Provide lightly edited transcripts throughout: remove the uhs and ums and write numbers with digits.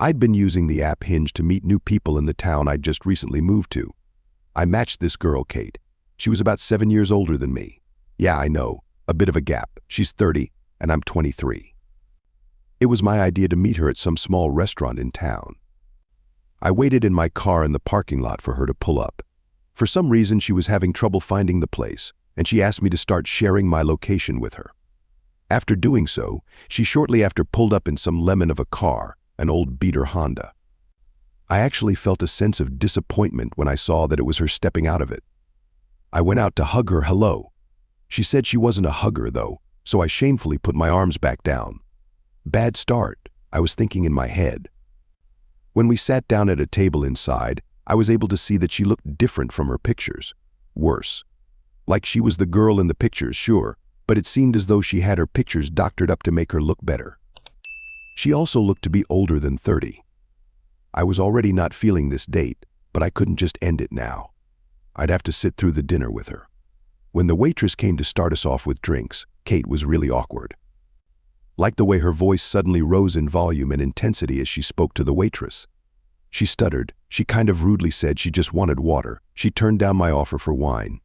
I'd been using the app Hinge to meet new people in the town I'd just recently moved to. I matched this girl, Kate. She was about 7 years older than me. Yeah, I know, a bit of a gap. She's 30 and I'm 23. It was my idea to meet her at some small restaurant in town. I waited in my car in the parking lot for her to pull up. For some reason, she was having trouble finding the place, and she asked me to start sharing my location with her. After doing so, she shortly after pulled up in some lemon of a car, an old beater Honda. I actually felt a sense of disappointment when I saw that it was her stepping out of it. I went out to hug her hello. She said she wasn't a hugger though, so I shamefully put my arms back down. Bad start, I was thinking in my head. When we sat down at a table inside, I was able to see that she looked different from her pictures. Worse. Like she was the girl in the pictures, sure, but it seemed as though she had her pictures doctored up to make her look better. She also looked to be older than 30. I was already not feeling this date, but I couldn't just end it now. I'd have to sit through the dinner with her. When the waitress came to start us off with drinks, Kate was really awkward. Like the way her voice suddenly rose in volume and intensity as she spoke to the waitress. She stuttered. She kind of rudely said she just wanted water. She turned down my offer for wine.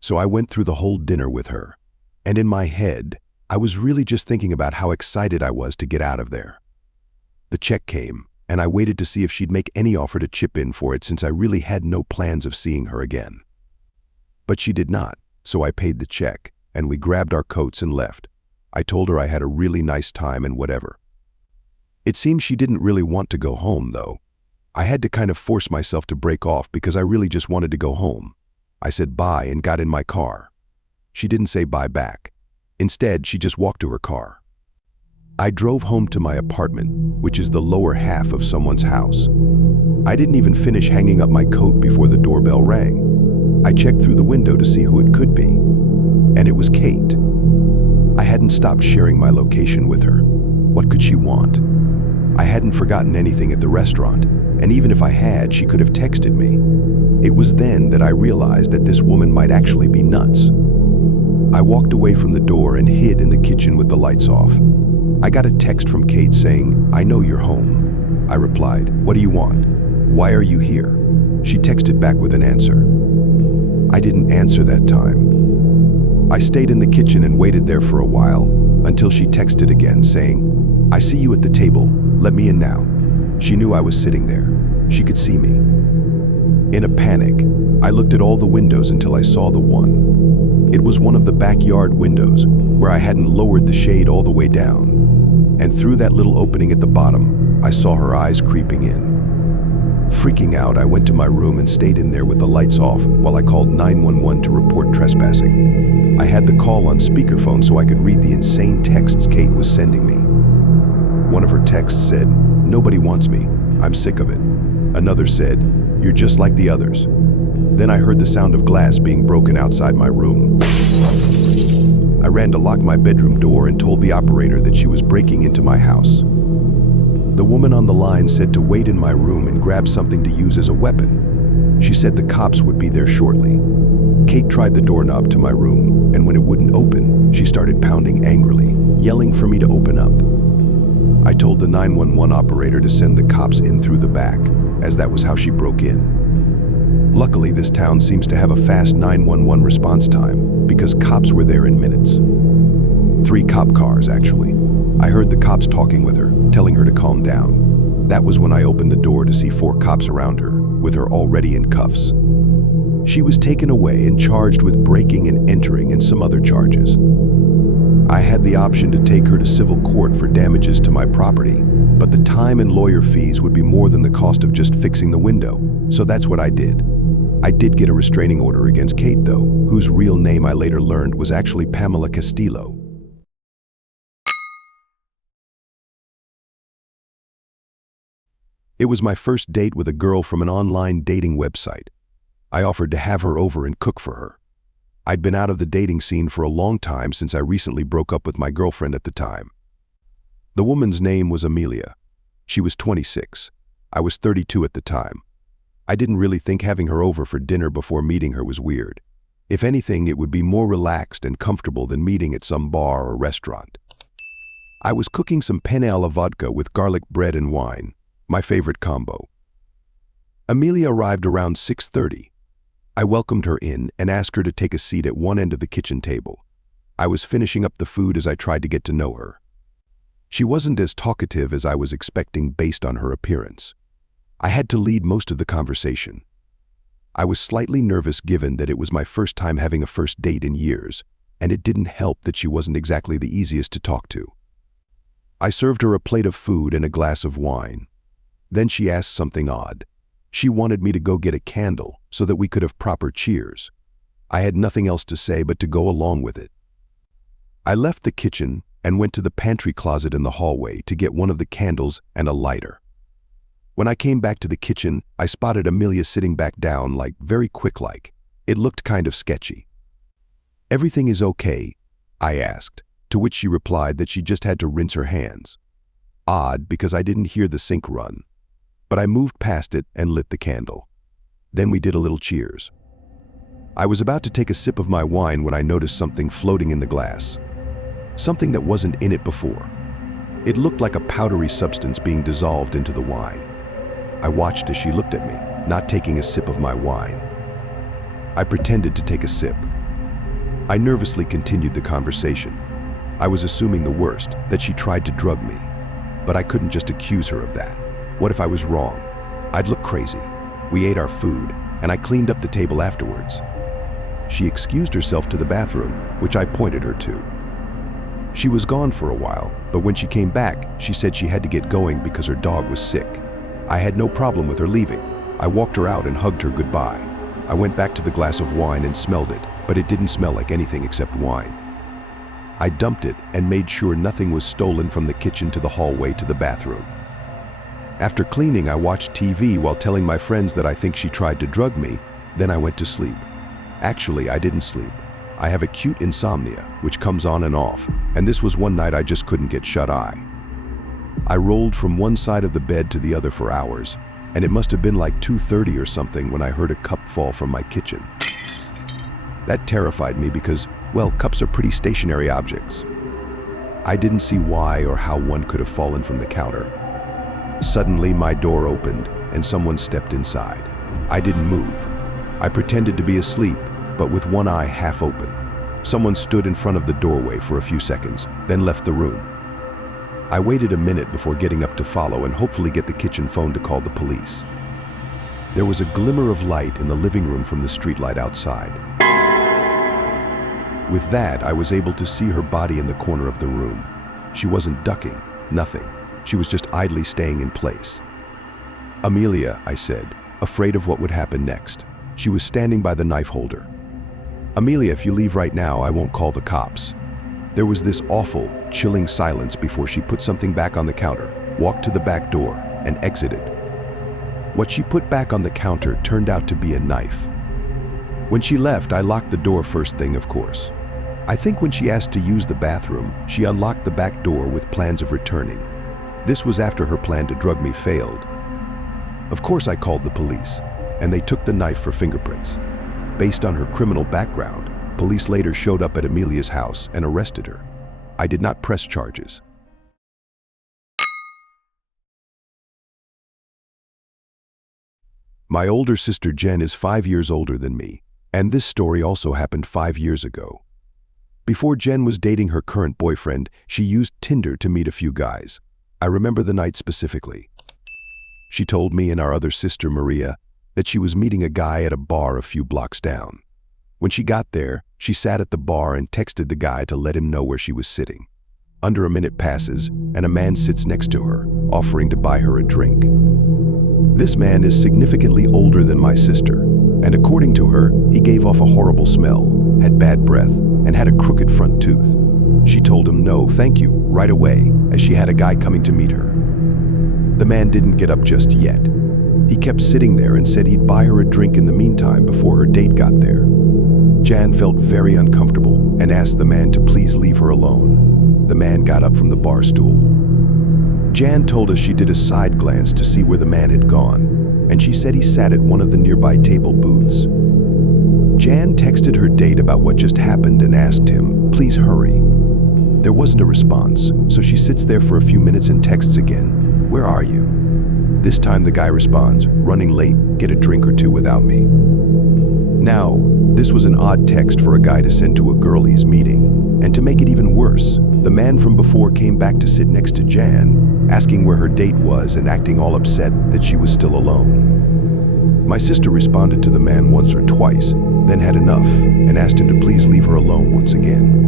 So I went through the whole dinner with her. And in my head, I was really just thinking about how excited I was to get out of there. The check came, and I waited to see if she'd make any offer to chip in for it since I really had no plans of seeing her again. But she did not, so I paid the check, and we grabbed our coats and left. I told her I had a really nice time and whatever. It seemed she didn't really want to go home, though. I had to kind of force myself to break off because I really just wanted to go home. I said bye and got in my car. She didn't say bye back. Instead, she just walked to her car. I drove home to my apartment, which is the lower half of someone's house. I didn't even finish hanging up my coat before the doorbell rang. I checked through the window to see who it could be. And it was Kate. I hadn't stopped sharing my location with her. What could she want? I hadn't forgotten anything at the restaurant, and even if I had, she could have texted me. It was then that I realized that this woman might actually be nuts. I walked away from the door and hid in the kitchen with the lights off. I got a text from Kate saying, "I know you're home." I replied, "What do you want? Why are you here?" She texted back with an answer. I didn't answer that time. I stayed in the kitchen and waited there for a while until she texted again saying, "I see you at the table, let me in now." She knew I was sitting there. She could see me. In a panic, I looked at all the windows until I saw the one. It was one of the backyard windows where I hadn't lowered the shade all the way down. And through that little opening at the bottom, I saw her eyes creeping in. Freaking out, I went to my room and stayed in there with the lights off while I called 911 to report trespassing. I had the call on speakerphone so I could read the insane texts Kate was sending me. One of her texts said, "Nobody wants me. I'm sick of it." Another said, "You're just like the others." Then I heard the sound of glass being broken outside my room. I ran to lock my bedroom door and told the operator that she was breaking into my house. The woman on the line said to wait in my room and grab something to use as a weapon. She said the cops would be there shortly. Kate tried the doorknob to my room, and when it wouldn't open, she started pounding angrily, yelling for me to open up. I told the 911 operator to send the cops in through the back, as that was how she broke in. Luckily, this town seems to have a fast 911 response time because cops were there in minutes. 3 cop cars, actually. I heard the cops talking with her, telling her to calm down. That was when I opened the door to see 4 cops around her, with her already in cuffs. She was taken away and charged with breaking and entering and some other charges. I had the option to take her to civil court for damages to my property, but the time and lawyer fees would be more than the cost of just fixing the window, so that's what I did. I did get a restraining order against Kate, though, whose real name I later learned was actually Pamela Castillo. It was my first date with a girl from an online dating website. I offered to have her over and cook for her. I'd been out of the dating scene for a long time since I recently broke up with my girlfriend at the time. The woman's name was Amelia. She was 26. I was 32 at the time. I didn't really think having her over for dinner before meeting her was weird. If anything, it would be more relaxed and comfortable than meeting at some bar or restaurant. I was cooking some penne alla vodka with garlic bread and wine, my favorite combo. Amelia arrived around 6:30. I welcomed her in and asked her to take a seat at one end of the kitchen table. I was finishing up the food as I tried to get to know her. She wasn't as talkative as I was expecting based on her appearance. I had to lead most of the conversation. I was slightly nervous given that it was my first time having a first date in years, and it didn't help that she wasn't exactly the easiest to talk to. I served her a plate of food and a glass of wine. Then she asked something odd. She wanted me to go get a candle so that we could have proper cheers. I had nothing else to say but to go along with it. I left the kitchen and went to the pantry closet in the hallway to get one of the candles and a lighter. When I came back to the kitchen, I spotted Amelia sitting back down, very quick-like. It looked kind of sketchy. "Everything is okay?" I asked, to which she replied that she just had to rinse her hands. Odd, because I didn't hear the sink run. But I moved past it and lit the candle. Then we did a little cheers. I was about to take a sip of my wine when I noticed something floating in the glass. Something that wasn't in it before. It looked like a powdery substance being dissolved into the wine. I watched as she looked at me, not taking a sip of my wine. I pretended to take a sip. I nervously continued the conversation. I was assuming the worst, that she tried to drug me. But I couldn't just accuse her of that. What if I was wrong? I'd look crazy. We ate our food, and I cleaned up the table afterwards. She excused herself to the bathroom, which I pointed her to. She was gone for a while, but when she came back, she said she had to get going because her dog was sick. I had no problem with her leaving. I walked her out and hugged her goodbye. I went back to the glass of wine and smelled it, but it didn't smell like anything except wine. I dumped it and made sure nothing was stolen from the kitchen to the hallway to the bathroom. After cleaning, I watched TV while telling my friends that I think she tried to drug me. Then I went to sleep. Actually, I didn't sleep. I have acute insomnia, which comes on and off, and this was one night I just couldn't get shut-eye. I rolled from one side of the bed to the other for hours, and it must have been like 2:30 or something when I heard a cup fall from my kitchen. That terrified me because, well, cups are pretty stationary objects. I didn't see why or how one could have fallen from the counter. Suddenly, my door opened, and someone stepped inside. I didn't move. I pretended to be asleep, but with one eye half open. Someone stood in front of the doorway for a few seconds, then left the room. I waited a minute before getting up to follow and hopefully get the kitchen phone to call the police. There was a glimmer of light in the living room from the streetlight outside. With that, I was able to see her body in the corner of the room. She wasn't ducking, nothing. She was just idly staying in place. "Amelia," I said, afraid of what would happen next. She was standing by the knife holder. "Amelia, if you leave right now, I won't call the cops." There was this awful, chilling silence before she put something back on the counter, walked to the back door, and exited. What she put back on the counter turned out to be a knife. When she left, I locked the door first thing, of course. I think when she asked to use the bathroom, she unlocked the back door with plans of returning. This was after her plan to drug me failed. Of course, I called the police, and they took the knife for fingerprints. Based on her criminal background, police later showed up at Amelia's house and arrested her. I did not press charges. My older sister Jen is 5 years older than me, and this story also happened 5 years ago. Before Jen was dating her current boyfriend, she used Tinder to meet a few guys. I remember the night specifically. She told me and our other sister Maria that she was meeting a guy at a bar a few blocks down. When she got there, she sat at the bar and texted the guy to let him know where she was sitting. Under a minute passes, and a man sits next to her, offering to buy her a drink. This man is significantly older than my sister, and according to her, he gave off a horrible smell, had bad breath, and had a crooked front tooth. She told him no, thank you, right away, as she had a guy coming to meet her. The man didn't get up just yet. He kept sitting there and said he'd buy her a drink in the meantime before her date got there. Jan felt very uncomfortable and asked the man to please leave her alone. The man got up from the bar stool. Jan told us she did a side glance to see where the man had gone, and she said he sat at one of the nearby table booths. Jan texted her date about what just happened and asked him, please hurry. There wasn't a response, so she sits there for a few minutes and texts again. "Where are you?" This time the guy responds, "Running late, get a drink or two without me." Now, this was an odd text for a guy to send to a girl he's meeting. And to make it even worse, the man from before came back to sit next to Jan, asking where her date was and acting all upset that she was still alone. My sister responded to the man once or twice, then had enough and asked him to please leave her alone once again.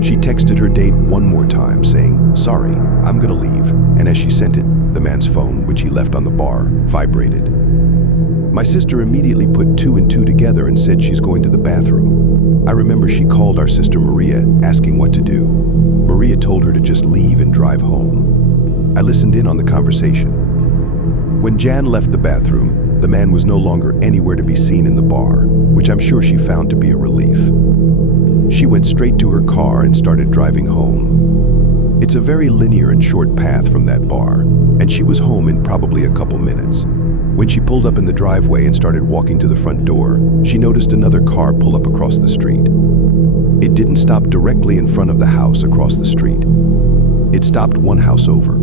She texted her date one more time saying, "Sorry, I'm gonna leave," and as she sent it, the man's phone, which he left on the bar, vibrated. My sister immediately put two and two together and said she's going to the bathroom. I remember she called our sister Maria, asking what to do. Maria told her to just leave and drive home. I listened in on the conversation. When Jan left the bathroom, the man was no longer anywhere to be seen in the bar, which I'm sure she found to be a relief. She went straight to her car and started driving home. It's a very linear and short path from that bar, and she was home in probably a couple minutes. When she pulled up in the driveway and started walking to the front door, she noticed another car pull up across the street. It didn't stop directly in front of the house across the street. It stopped one house over.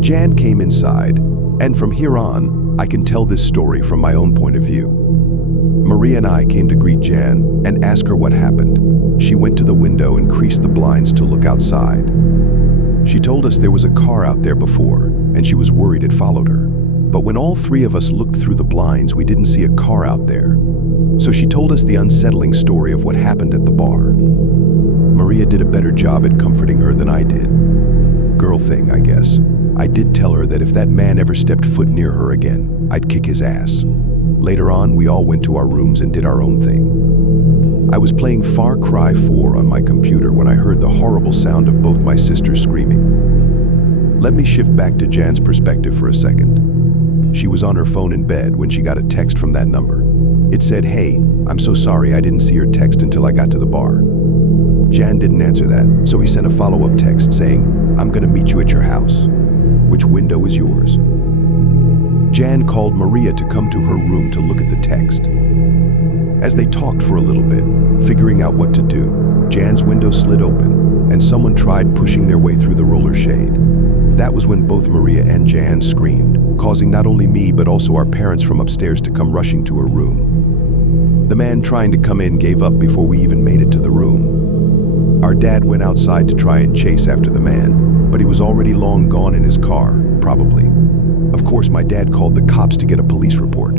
Jan came inside, and from here on, I can tell this story from my own point of view. Maria and I came to greet Jan and ask her what happened. She went to the window and creased the blinds to look outside. She told us there was a car out there before, and she was worried it followed her. But when all three of us looked through the blinds, we didn't see a car out there. So she told us the unsettling story of what happened at the bar. Maria did a better job at comforting her than I did. Girl thing, I guess. I did tell her that if that man ever stepped foot near her again, I'd kick his ass. Later on, we all went to our rooms and did our own thing. I was playing Far Cry 4 on my computer when I heard the horrible sound of both my sisters screaming. Let me shift back to Jan's perspective for a second. She was on her phone in bed when she got a text from that number. It said, "Hey, I'm so sorry I didn't see your text until I got to the bar." Jan didn't answer that, so he sent a follow-up text saying, "I'm gonna meet you at your house. Which window is yours?" Jan called Maria to come to her room to look at the text. As they talked for a little bit, figuring out what to do, Jan's window slid open, and someone tried pushing their way through the roller shade. That was when both Maria and Jan screamed, causing not only me but also our parents from upstairs to come rushing to her room. The man trying to come in gave up before we even made it to the room. Our dad went outside to try and chase after the man, but he was already long gone in his car, probably. Of course, my dad called the cops to get a police report.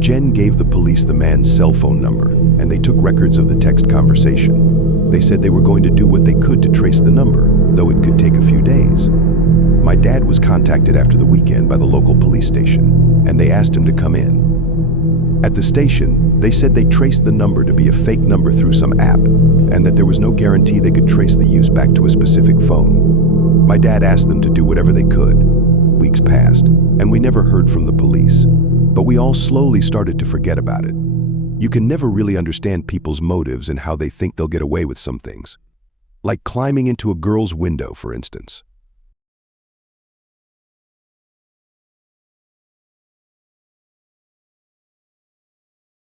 Jen gave the police the man's cell phone number, and they took records of the text conversation. They said they were going to do what they could to trace the number, though it could take a few days. My dad was contacted after the weekend by the local police station, and they asked him to come in. At the station, they said they traced the number to be a fake number through some app, and that there was no guarantee they could trace the use back to a specific phone. My dad asked them to do whatever they could. Weeks passed, and we never heard from the police, but we all slowly started to forget about it. You can never really understand people's motives and how they think they'll get away with some things. Like climbing into a girl's window, for instance.